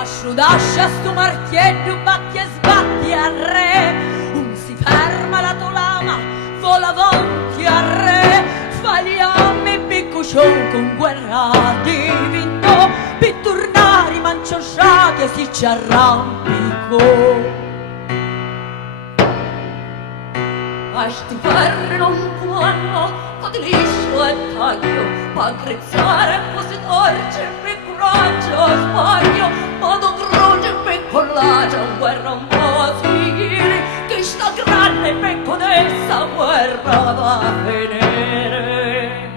ma sciudascia sto martiello, batti e sbatti a re, un si ferma la tolama, vola avanti a re, sbagliammi piccuccio con guerra di vinto, per tornare manciosciati e si ci arrampico. A sti ferri non buono, fate liscio e taglio, pa' aggrezzare cose torce, per coraggio sbaglio, ma do croce per collaggio, guerra un po' figli, che sta grande per con essa guerra va a venire.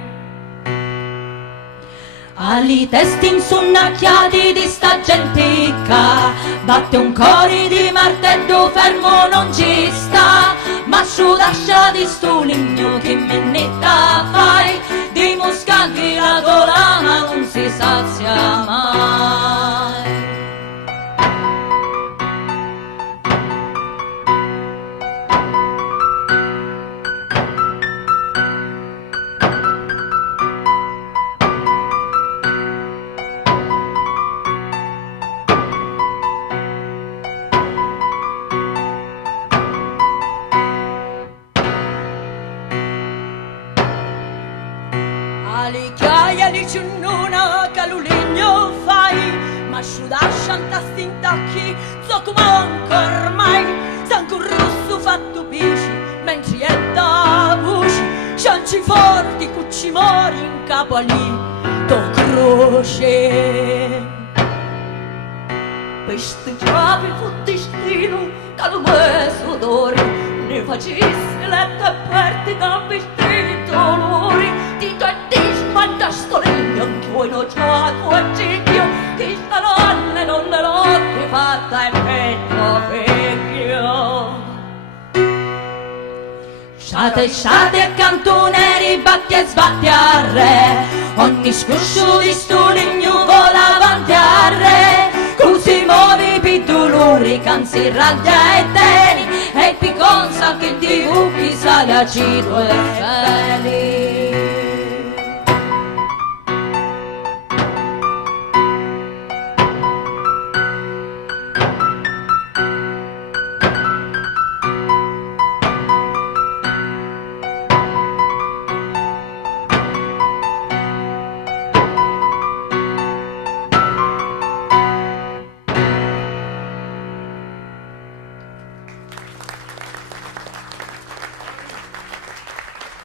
Ali testi insonnacchiati di sta gentica, batte un cori di martello fermo non ci sta, ma sciudascia di sto legno che mennetta fai, di muscati la tolana non si sazia mai. Alichiaia di cinnuna che l'uligno fai, ma sciudascia sta stintacchi, so come anche ormai, sangue rosso fatto pisci, mentre è da voci, scianci forti, cucci mori in capo a lì, to croce. Questi travi fu destino, che lo messo d'oro, ne facessi letto e perti da vestiti dolori, ti quanta storia che vuoi non c'ha tuo cicchio, che sta donne non le notti fatta e petto vecchio. Sciate e cantoneri, batti e sbatti a re, ogni scuscio di sto legno vola avanti a re, così muovi pi dolori, cansi raglia e teni, e piconza che ti buchi sale a cito e